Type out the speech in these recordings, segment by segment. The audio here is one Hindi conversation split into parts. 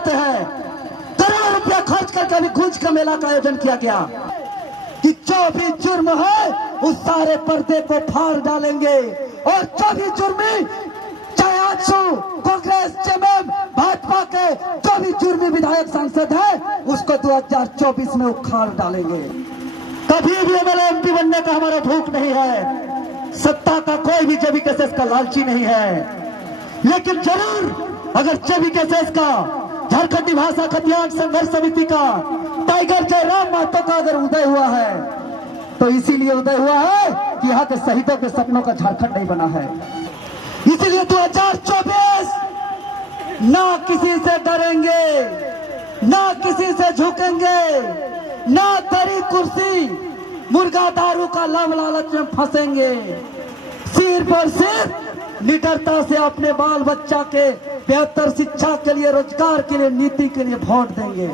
जाते हैं। करोड़ों रुपया खर्च करके अभी गूंज का मेला का आयोजन किया गया कि जो भी जुर्म है उस सारे पर्दे को फाड़ डालेंगे और जो भी जुर्मी, चाहे आजसू, कांग्रेस, जेएमएम, भाजपा के जो भी जुर्मी विधायक सांसद है उसको 2024 में उखाड़ डालेंगे। कभी भी एमएलए एमपी बनने का हमारा भूख नहीं है, सत्ता का कोई भी जेबी केसेस का लालची नहीं है, लेकिन जरूर अगर जेबी केसेस का, झारखंडी भाषा कल्याण संघर्ष समिति का, टाइगर जयराम महतो का अगर उदय हुआ है तो इसीलिए उदय हुआ है कि यहाँ के शहीदों के सपनों का झारखंड नहीं बना है। इसीलिए 2024 ना किसी से डरेंगे, ना किसी से झुकेंगे, ना दरी कुर्सी मुर्गा दारू का लाभ लालच में फंसेंगे। सिर्फ और सिर्फ निडरता से अपने बाल बच्चा के बेहतर शिक्षा के लिए, रोजगार के लिए, नीति के लिए वोट देंगे।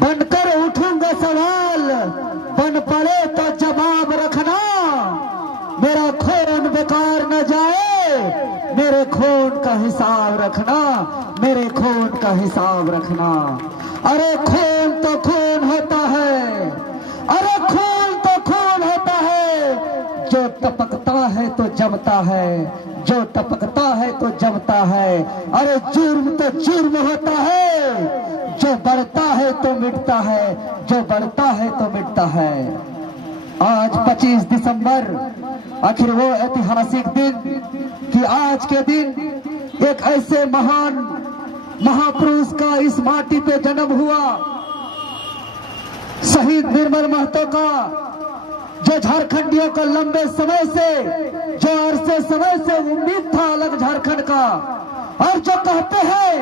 बनकर उठूंगा सवाल, बन पड़े तो जवाब रखना, मेरा खून बेकार न जाए, मेरे खून का हिसाब रखना, मेरे खून का हिसाब रखना। अरे खून तो खून होता है, अरे खून तो खून होता है, जो टपकता है तो जमता है, जो टपकता है तो जमता है। अरे जुर्म तो जुर्म होता है, जो बढ़ता है तो मिटता है, जो बढ़ता है तो मिटता है। आज 25 दिसंबर, आखिर वो ऐतिहासिक दिन कि आज के दिन एक ऐसे महान महापुरुष का इस माटी पे जन्म हुआ, शहीद निर्मल महतो का, जो झारखंडियों का लंबे समय से, जो अरसे समय से उम्मीद था अलग झारखंड का, और जो कहते हैं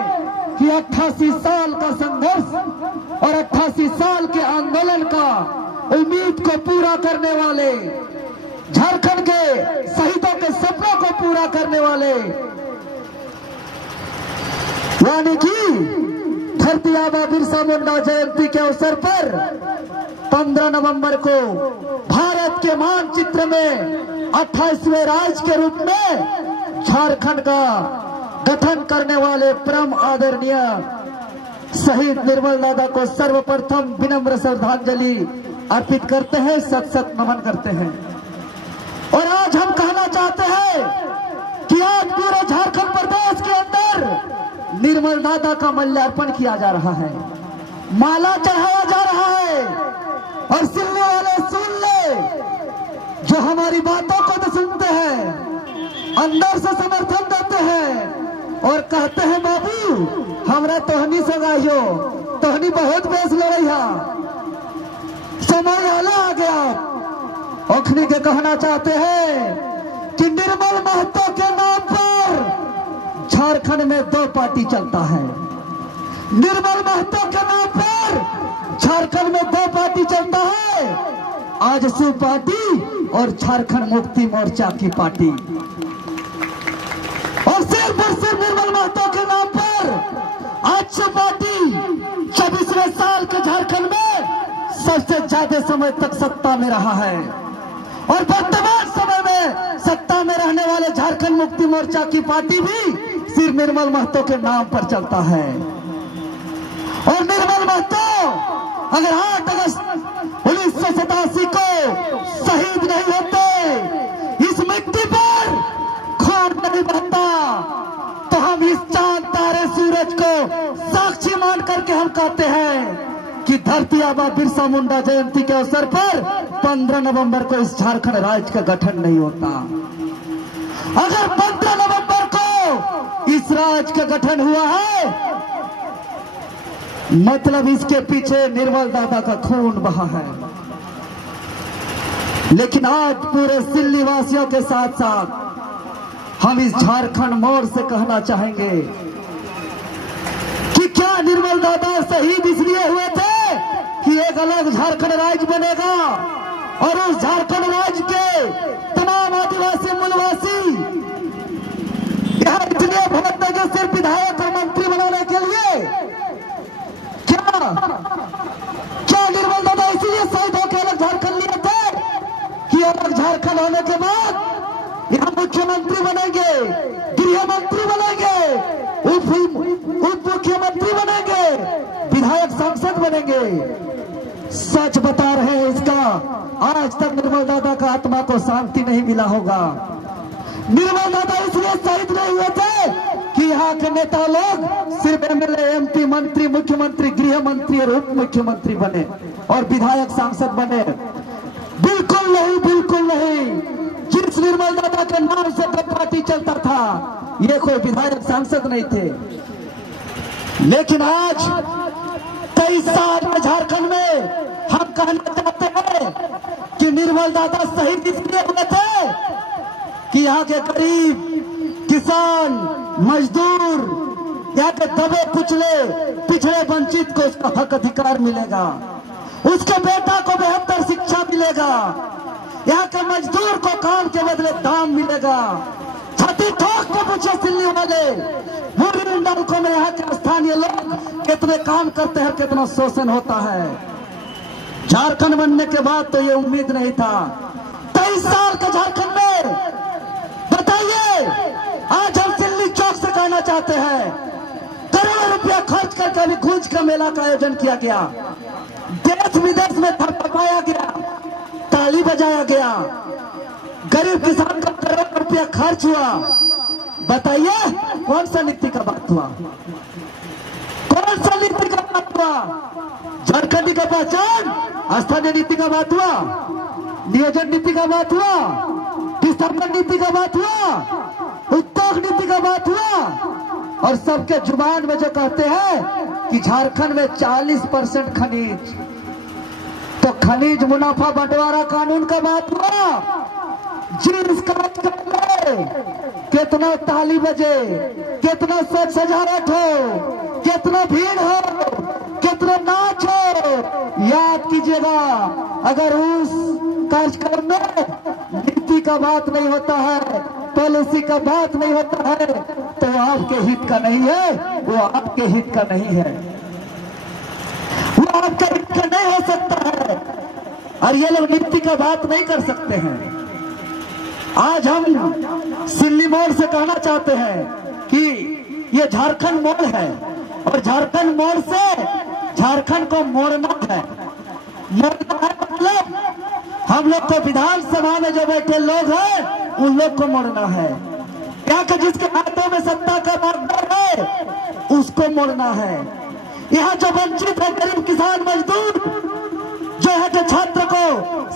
कि 88 साल का संघर्ष और 88 साल के आंदोलन का उम्मीद को पूरा करने वाले, झारखंड के शहीदों के सपनों को पूरा करने वाले, यानी कि धरती आबा बिरसा मुंडा जयंती के अवसर पर 15 नवंबर को भारत के मानचित्र में 28वें राज्य के रूप में झारखंड का गठन करने वाले परम आदरणीय शहीद निर्मल दादा को सर्वप्रथम विनम्र श्रद्धांजलि अर्पित करते हैं, सत सत नमन करते हैं। और आज हम कहना चाहते हैं कि आज पूरे झारखंड प्रदेश के अंदर निर्मल दादा का माल्यार्पण किया जा रहा है, माला चढ़ाया जा रहा है। और सुनने वाले सुन ले, जो हमारी बातों को तो सुनते हैं, अंदर से समर्थन देते हैं और कहते हैं बाबू हमरा तोहनी से गाइयो, तोहनी बहुत बेस लड़ैया, समय आला आ गया। ओखनी के कहना चाहते हैं कि निर्मल महतो के नाम पर झारखंड में 2 पार्टी चलता है। निर्मल महतो के नाम पर झारखंड में 2 पार्टी चलता है, आजसू पार्टी और झारखंड मुक्ति मोर्चा की पार्टी। और सिर्फ निर्मल महतो के नाम पर आजसू पार्टी 24वें साल के झारखंड में सबसे ज्यादा समय तक सत्ता में रहा है। और वर्तमान समय में सत्ता में रहने वाले झारखंड मुक्ति मोर्चा की पार्टी भी सिर्फ निर्मल महतो के नाम पर चलता है। और निर्मल महतो अगर 8 अगस्त 1987 को शहीद नहीं होते, इस मिट्टी पर खून नहीं बहता, तो हम इस चांद तारे सूरज को साक्षी मान करके हम कहते हैं कि धरती आबा बिरसा मुंडा जयंती के अवसर पर 15 नवंबर को इस झारखंड राज्य का गठन नहीं होता। अगर 15 नवंबर को इस राज्य का गठन हुआ है, मतलब इसके पीछे निर्मल दादा का खून बहा है। लेकिन आज पूरे सिल्ली वासियों के साथ साथ हम इस झारखंड मोड़ से कहना चाहेंगे कि क्या निर्मल दादा शहीद इसलिए हुए थे कि एक अलग झारखंड राज्य बनेगा और उस झारखंड राज्य के तमाम आदिवासी मूलवासी यहाँ इतने वोट देंगे सिर्फ विधायक और मंत्री बनाने के लिए? क्या निर्मल दादा इसीलिए शहीद होकर अलग झारखंड लिए थे कि अलग झारखंड होने के बाद यहाँ मुख्यमंत्री बनेंगे, गृह मंत्री बनेंगे, उप मुख्यमंत्री बनेंगे, सच बता रहे हैं इसका। आज तक निर्मल दादा का आत्मा को शांति नहीं मिला होगा। निर्मल दादा इसलिए शहीद नहीं हुए थे कि यहाँ के नेता लोग सिर्फ एमएलए, एमपी, मंत्री, मुख्यमंत्री, गृह मंत्री और उप मुख्यमंत्री बने और विधायक, सांसद बने। बिल्कुल नहीं, बिल्कुल नहीं। जिस निर्मल दादा के नाम से तो पार्टी चलता था, ये कोई विधायक, सांसद नहीं थे। लेकिन आज 23 साल में झारखंड में हम कहना चाहते हैं कि निर्मल दादा शहीद इसलिए हुए थे कि यहाँ के गरीब, किसान, मजदूर, यहाँ के दबे कुचले, पिछड़े, वंचित को उसका हक अधिकार मिलेगा, उसके बेटा को बेहतर शिक्षा मिलेगा, यहाँ के मजदूर को काम के बदले दाम मिलेगा। छाती ठोक के पूछे सिल्ली वाले मुरली डालकों में यहाँ के स्थानीय लोग कितने काम करते हैं, कितना शोषण होता है। झारखंड बनने के बाद तो ये उम्मीद नहीं था। 23 साल के झारखंड में बताइए, आज हम दिल्ली चौक से कहना चाहते हैं, करोड़ों रुपया खर्च करके अभी गूंज का मेला का आयोजन किया गया, देश विदेश में थपथपाया गया, ताली बजाया गया, गरीब किसान का करोड़ों रुपया खर्च हुआ। बताइए कौन सा नीति का बात हुआ? कौन सा नीति का बात हुआ? झारखंडी का पहचान स्थानीय नीति का बात हुआ, नियोजन नीति का बात हुआ, विस्थापन नीति का बात हुआ, उद्योग नीति का बात हुआ। और सबके जुबान में जो कहते हैं कि झारखंड में 40% खनिज, तो खनिज मुनाफा बंटवारा कानून का बात हुआ। जिस कार्यक्रम में कितना ताली बजे, कितना सज सजावट हो, कितना भीड़ हो, कितना नाच हो, याद कीजिएगा, अगर उस कार्यक्रम में नीति का बात नहीं होता है, पॉलिसी का बात नहीं होता है, तो वो आपके हित का नहीं है, वो आपके हित का नहीं है, वो आपके हित का नहीं हो सकता है। और ये लोग नीति का बात नहीं कर सकते हैं। आज हम सिल्ली मोड़ से कहना चाहते हैं कि ये झारखंड मोड़ है और झारखंड मोड़ से झारखंड को मोड़ना है। मोड़ना है मतलब हम लोग को विधानसभा में जो बैठे लोग हैं उन लोग को मोड़ना है। यहाँ के जिसके हाथों में सत्ता का मार्ग है उसको मोड़ना है। यहाँ जो वंचित है, गरीब, किसान, मजदूर, जो है के छात्र को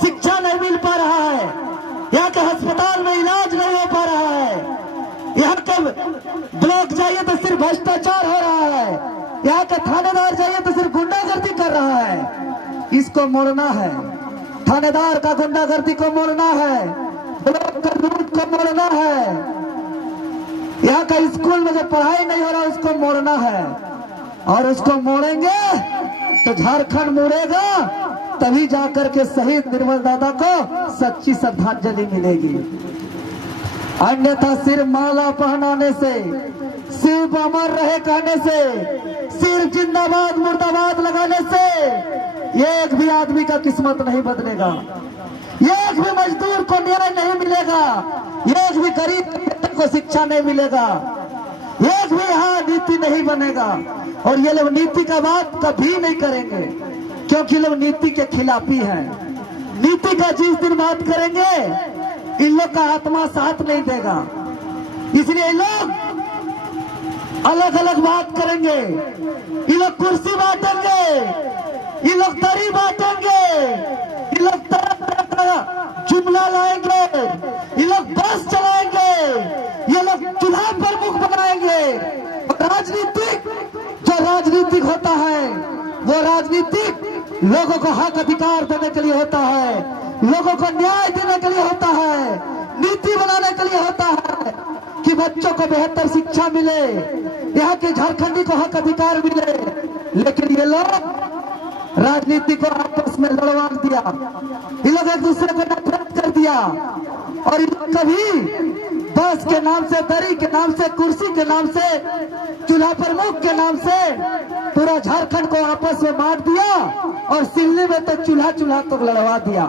शिक्षा नहीं मिल पा रहा है, यहाँ के अस्पताल में इलाज नहीं हो पा रहा है, यहाँ के ब्लॉक जाइए तो सिर्फ भ्रष्टाचार हो रहा है, यहाँ का थानेदार जाइए तो सिर्फ गुंडागर्दी कर रहा है, इसको मोड़ना है। थानेदार का गुंडागर्दी को मोड़ना है, ब्लॉक का लूट को मोड़ना है, यहाँ का स्कूल में जो पढ़ाई नहीं हो रहा उसको मोड़ना है। और उसको मोड़ेंगे तो झारखंड मुड़ेगा, तभी जाकर के शहीद निर्मल दादा को सच्ची श्रद्धांजलि मिलेगी। अन्यथा सिर्फ माला पहनाने से, सिर्फ अमर रहे कहने से, सिर्फ जिंदाबाद मुर्दाबाद लगाने से एक भी आदमी का किस्मत नहीं बदलेगा, एक भी मजदूर को न्याय नहीं मिलेगा, एक भी गरीब को शिक्षा नहीं मिलेगा, एक भी यहाँ नीति नहीं बनेगा। और ये लोग नीति का बात कभी नहीं करेंगे क्योंकि लोग नीति के खिलाफी हैं। नीति का जिस दिन बात करेंगे इन लोग का आत्मा साथ नहीं देगा, इसलिए लोग अलग अलग बात करेंगे। ये लोग कुर्सी बांटेंगे, ये लोग दरी बांटेंगे, ये लोग तरह तरह का जुमला लाएंगे, ये लोग बस चलाएंगे, ये लोग चूल्हा पर मुख बनाएंगे। राजनीतिक होता है वो राजनीतिक लोगों को हक अधिकार देने के लिए होता है, लोगों को न्याय देने के लिए होता है, नीति बनाने के लिए होता है कि बच्चों को बेहतर शिक्षा मिले, यहाँ के झारखंडी को हक अधिकार मिले। लेकिन ये लोग राजनीति को आपस में लड़वा दिया, ये लोग एक दूसरे को नफरत कर दिया और कभी बस के नाम से, दरी के नाम से, कुर्सी के नाम से, चूल्हा प्रमुख के नाम से पूरा झारखंड को आपस में बांट दिया और सिल्ली में तो चूल्हा चूल्हा तक लड़वा दिया।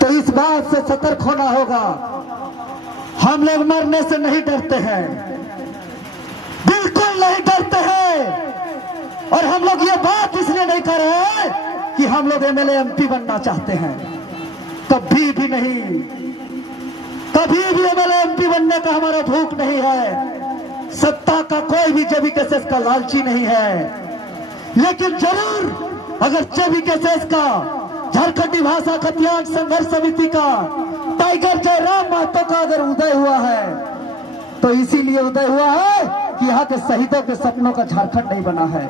तो इस बात से सतर्क होना होगा। हम लोग मरने से नहीं डरते हैं, बिल्कुल नहीं डरते हैं और हम लोग ये बात इसलिए नहीं कर रहे हैं कि हम लोग एमएलए एमपी बनना चाहते हैं, कभी भी नहीं, कभी भी एमएलए एमपी बनने का हमारा भूख नहीं है। सत्ता का कोई भी जेबीकेएसएस का लालची नहीं है, लेकिन जरूर अगर जेबीकेएसएस का, झारखंडी भाषा खतियान संघर्ष समिति का, टाइगर जयराम महतो का अगर उदय हुआ है तो इसीलिए उदय हुआ है कि यहाँ के शहीदों के सपनों का झारखंड नहीं बना है,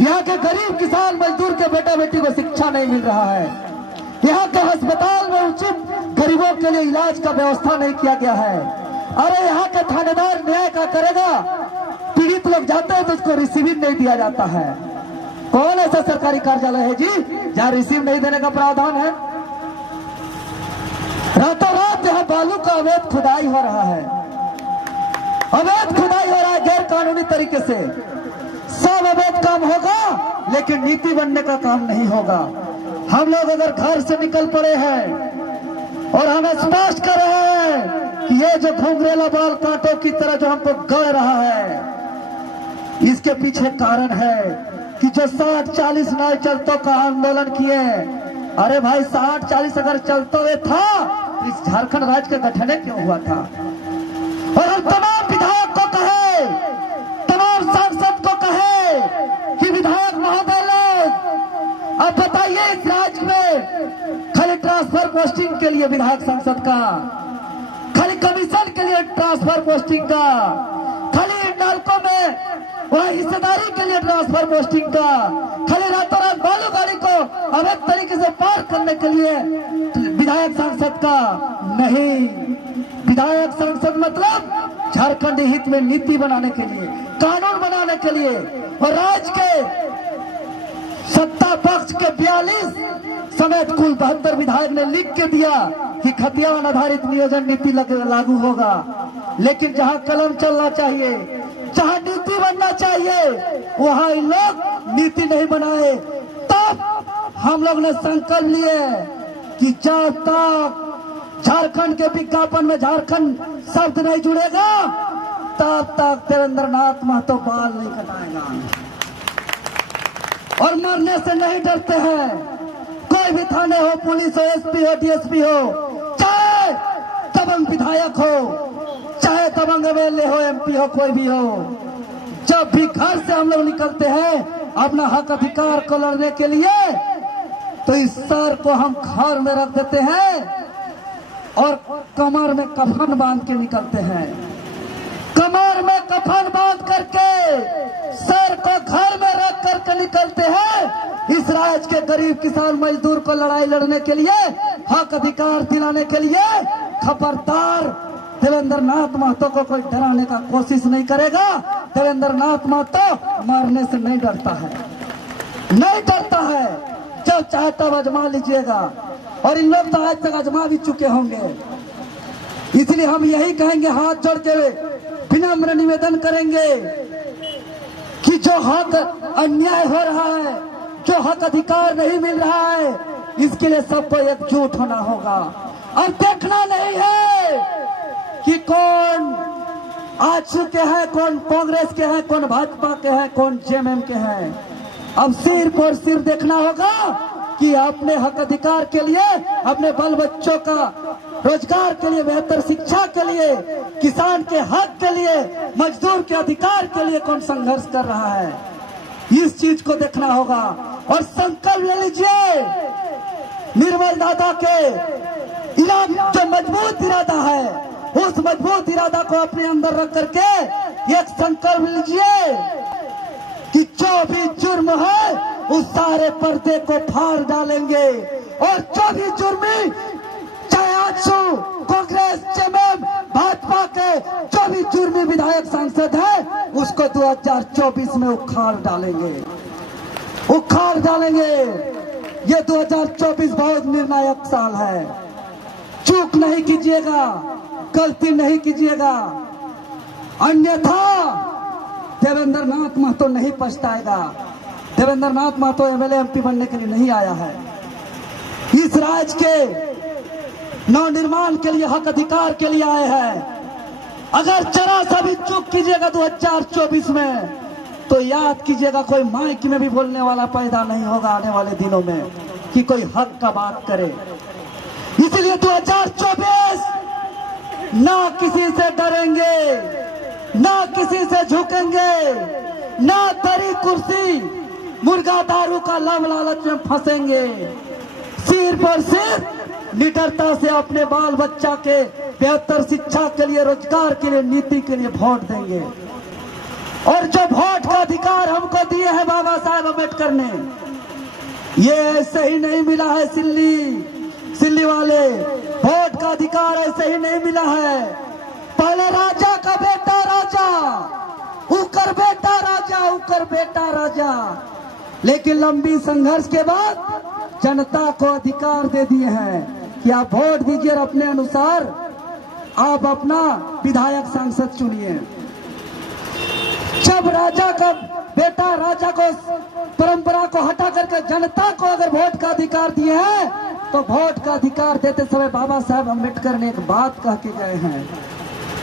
यहाँ के गरीब किसान मजदूर के बेटा बेटी को शिक्षा नहीं मिल रहा है, यहाँ के अस्पताल में उचित गरीबों के लिए इलाज का व्यवस्था नहीं किया गया है। अरे यहाँ के थानेदार न्याय का करेगा, पीड़ित लोग जाते हैं तो उसको रिसीविंग नहीं दिया जाता है। कौन ऐसा सरकारी कार्यालय है जी जहाँ रिसीव नहीं देने का प्रावधान है? रातों रात यहाँ बालू का अवैध खुदाई हो रहा है, अवैध खुदाई हो रहा है गैर कानूनी तरीके से। सब अवैध काम होगा लेकिन नीति बनने का काम नहीं होगा। हम लोग अगर घर से निकल पड़े हैं और हम स्पष्ट कर रहे हैं कि ये जो घुंघरेला बाल कांटों की तरह जो हमको गड़ रहा है, इसके पीछे कारण है कि जो 60-40 नए चलतों का आंदोलन किए। अरे भाई 60-40 अगर चलते हुए था इस झारखंड राज्य का गठन क्यों हुआ था? और हम तमाम विधायक को कहे, तमाम सांसद को कहे कि विधायक महोदय लोग अब बताइए इस राज्य में खाली ट्रांसफर पोस्टिंग के लिए विधायक सांसद का, खाली कमीशन के लिए ट्रांसफर पोस्टिंग का, खाली नालकों में वह हिस्सेदारी के लिए ट्रांसफर पोस्टिंग का, खाली रातों रात बालू गाड़ी को अवैध तरीके से पार करने के लिए विधायक सांसद का नहीं। विधायक सांसद मतलब झारखंड हित में नीति बनाने के लिए, कानून बनाने के लिए। और राज्य के सत्ता पक्ष के 42 समेत कुल 72 विधायक ने लिख के दिया कि खतियान आधारित नियोजन नीति लागू होगा, लेकिन जहां कलम चलना चाहिए, जहां नीति बनना चाहिए, वहां इन लोग नीति नहीं बनाए। तब हम लोग ने संकल्प लिए कि जब तक झारखंड के विज्ञापन में झारखंड शब्द नहीं जुड़ेगा तब तक देवेंद्र नाथ महतो बाल नहीं कटाएगा। और मरने से नहीं डरते हैं, कोई भी थाने हो, पुलिस हो, एसपी हो, डीएसपी हो, चाहे दबंग विधायक हो, चाहे दबंग एमएलए हो, एमपी हो, कोई भी हो, जब भी घर से हम लोग निकलते हैं अपना हक अधिकार को लड़ने के लिए तो इस सर को हम घर में रख देते हैं और कमर में कफन बांध के निकलते हैं। कमर में कफन बांध करके सर को घर में रख करके निकलते हैं इस राज्य के गरीब किसान मजदूर को लड़ाई लड़ने के लिए, हक अधिकार दिलाने के लिए। खबरदार देवेंद्र नाथ महतो को कोई डराने का कोशिश नहीं करेगा। देवेंद्र नाथ महतो मरने से नहीं डरता है, नहीं डरता है, जब चाहे तब आजमा लीजिएगा। और इन लोग तो आज तक आजमा भी चुके होंगे, इसलिए हम यही कहेंगे, हाथ जोड़ के विनम्र निवेदन करेंगे कि जो हक अन्याय हो रहा है, जो हक अधिकार नहीं मिल रहा है, इसके लिए सबको एकजुट होना होगा। और देखना नहीं है कि कौन आ चुके हैं, कौन कांग्रेस के हैं, कौन भाजपा के हैं, कौन जेएमएम के हैं। अब सिर्फ और सिर्फ देखना होगा कि अपने हक अधिकार के लिए, अपने बाल बच्चों का रोजगार के लिए, बेहतर शिक्षा के लिए, किसान के हक के लिए, मजदूर के अधिकार के लिए कौन संघर्ष कर रहा है, इस चीज को देखना होगा। और संकल्प ले लीजिए, निर्मल दादा के जो मजबूत इरादा है, उस मजबूत इरादा को अपने अंदर रख करके एक संकल्प लीजिए कि जो भी जुर्म है उस सारे पर्दे को फाड़ डालेंगे। और जो भी जुर्मी, चाहे आजसू कांग्रेस, जेएमएम, भाजपा के जो भी जुर्मी विधायक सांसद है, उसको 2024 में उखाड़ डालेंगे, उखाड़ डालेंगे। ये 2024 बहुत निर्णायक साल है, चूक नहीं कीजिएगा, गलती नहीं कीजिएगा, अन्यथा देवेंद्र नाथ महतो नहीं पछताएगा। देवेंद्र नाथ महतो एमएलए एमपी बनने के लिए नहीं आया है, इस राज्य के नवनिर्माण के लिए, हक अधिकार के लिए आए हैं। अगर जरा सा भी चूक कीजिएगा 2024 में तो याद कीजिएगा, कोई माइक में भी बोलने वाला पैदा नहीं होगा आने वाले दिनों में कि कोई हक का बात करे। इसलिए 2024 ना किसी से डरेंगे, ना किसी से झुकेंगे, ना दरी कुर्सी मुर्गा दारू का लाभ लालच में फंसेंगे। सिर्फ और सिर्फ निडरता से अपने बाल बच्चा के बेहतर शिक्षा के लिए, रोजगार के लिए, नीति के लिए वोट देंगे। और जो वोट का अधिकार हमको दिए हैं बाबा साहेब अम्बेडकर ने, ये ऐसे ही नहीं मिला है। सिल्ली वाले, वोट का अधिकार ऐसे ही नहीं मिला है। पहले राजा का बेटा राजा, उकर बेटा राजा, उकर बेटा राजा, लेकिन लंबी संघर्ष के बाद जनता को अधिकार दे दिए हैं कि आप वोट दीजिए और अपने अनुसार आप अपना विधायक सांसद चुनिए। जब राजा का बेटा राजा को, परंपरा को हटा करके जनता को अगर वोट का अधिकार दिए हैं, तो वोट का अधिकार देते समय बाबा साहेब अम्बेडकर ने एक बात कह के गए हैं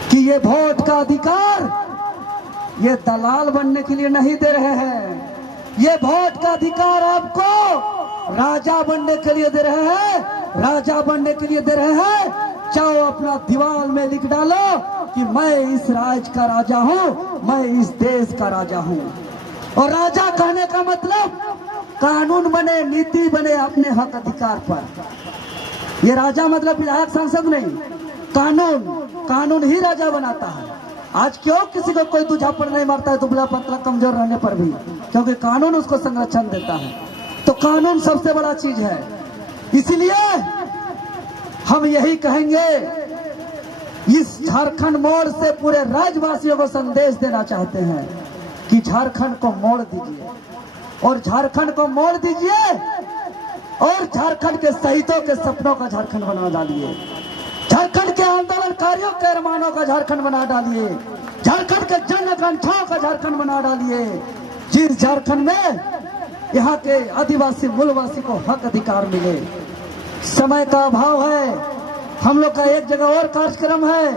कि ये वोट का अधिकार ये दलाल बनने के लिए नहीं दे रहे हैं, ये वोट का अधिकार आपको राजा बनने के लिए दे रहे हैं, राजा बनने के लिए दे रहे हैं। चाहो अपना दीवार में लिख डालो कि मैं इस राज्य का राजा हूं, मैं इस देश का राजा हूं। और राजा कहने का मतलब कानून बने, नीति बने अपने हक अधिकार पर। ये राजा मतलब विधायक सांसद नहीं, कानून ही राजा बनाता है। आज क्यों किसी को कोई दुझापड़ नहीं मारता है दुबला पतला कमजोर रहने पर भी, क्योंकि कानून उसको संरक्षण देता है। तो कानून सबसे बड़ा चीज है। इसलिए हम यही कहेंगे, इस झारखंड मोड़ से पूरे राज्यवासियों को संदेश देना चाहते हैं कि झारखंड को मोड़ दीजिए, और झारखंड को मोड़ दीजिए, और झारखंड के शहीदों के सपनों का झारखंड बना डालिए, झारखंड के आंदोलनकारियों के अरमानों का झारखंड बना डालिए, झारखंड के जन आकांक्षाओं का झारखंड बना डालिए, जिस झारखंड में यहाँ के आदिवासी मूलवासी को हक अधिकार मिले। समय का अभाव है, हम लोग का एक जगह और कार्यक्रम है,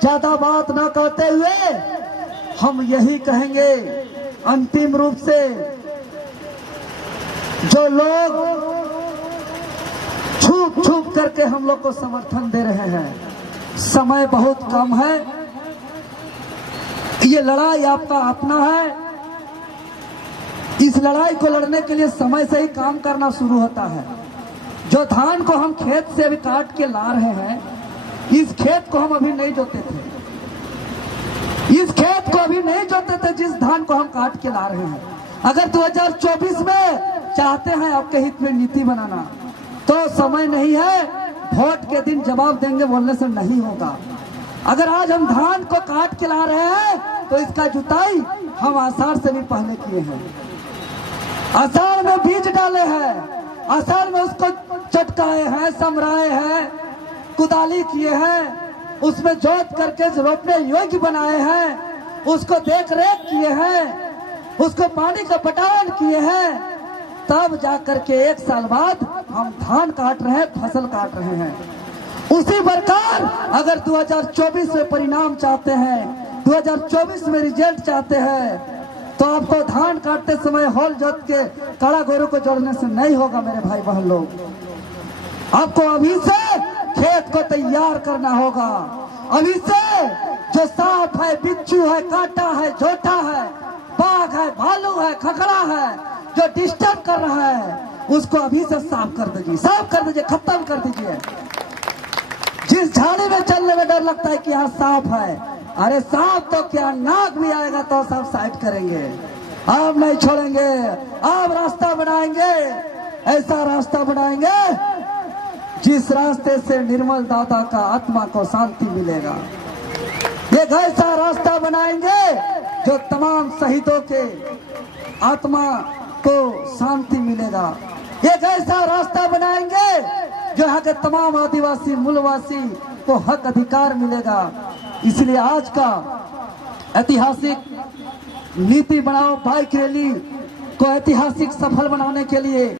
ज्यादा बात न करते हुए हम यही कहेंगे, अंतिम रूप से जो लोग छुप करके हम लोग को समर्थन दे रहे हैं, समय बहुत कम है, ये लड़ाई आपका अपना है। इस लड़ाई को लड़ने के लिए समय से ही काम करना शुरू होता है। जो धान को हम खेत से अभी काट के ला रहे हैं, इस खेत को हम अभी नहीं जोते थे, इस खेत को अभी नहीं जोते थे जिस धान को हम काट के ला रहे हैं। अगर 2024 में चाहते हैं आपके हित में नीति बनाना, तो समय नहीं है, वोट के दिन जवाब देंगे बोलने से नहीं होगा। अगर आज हम धान को काट के ला रहे हैं, तो इसका जुताई हम आषाढ़ से भी पहले किए हैं। आषाढ़ में बीज डाले हैं, आषाढ़ में उसको चटकाए हैं, समराए हैं, कुदाली किए हैं, उसमें जोत करके रोपने योग्य बनाए हैं, उसको देख रेख किए हैं, उसको पानी का पटावन किए हैं, तब जाकर के 1 साल बाद हम धान काट रहे हैं, फसल काट रहे हैं। उसी प्रकार अगर 2024 में परिणाम चाहते हैं, 2024 में रिजल्ट चाहते हैं, तो आपको धान काटते समय हॉल जोत के काड़ा गोरू को जोड़ने से नहीं होगा मेरे भाई बहन लोग। आपको अभी से खेत को तैयार करना होगा। अभी से जो सांप है, बिच्छू है, कांटा है, झोटा है, बाघ है, भालू है, खखड़ा है, जो डिस्टर्ब कर रहा है, उसको अभी से साफ कर दीजिए, साफ कर दीजिए, खत्म कर दीजिए। जिस झाड़ी में चलने में डर लगता है कि यहाँ सांप है, अरे सांप तो क्या, नाग भी आएगा तो सब साइड करेंगे, आप नहीं छोड़ेंगे। आप रास्ता बनाएंगे, ऐसा रास्ता बनाएंगे जिस रास्ते से निर्मल दादा का आत्मा को शांति मिलेगा। एक ऐसा रास्ता बनाएंगे जो तमाम शहीदों के आत्मा को शांति मिलेगा। एक ऐसा रास्ता बनाएंगे जो यहाँ के तमाम आदिवासी मूलवासी को हक अधिकार मिलेगा। इसलिए आज का ऐतिहासिक नीति बनाओ बाइक रैली को ऐतिहासिक सफल बनाने के लिए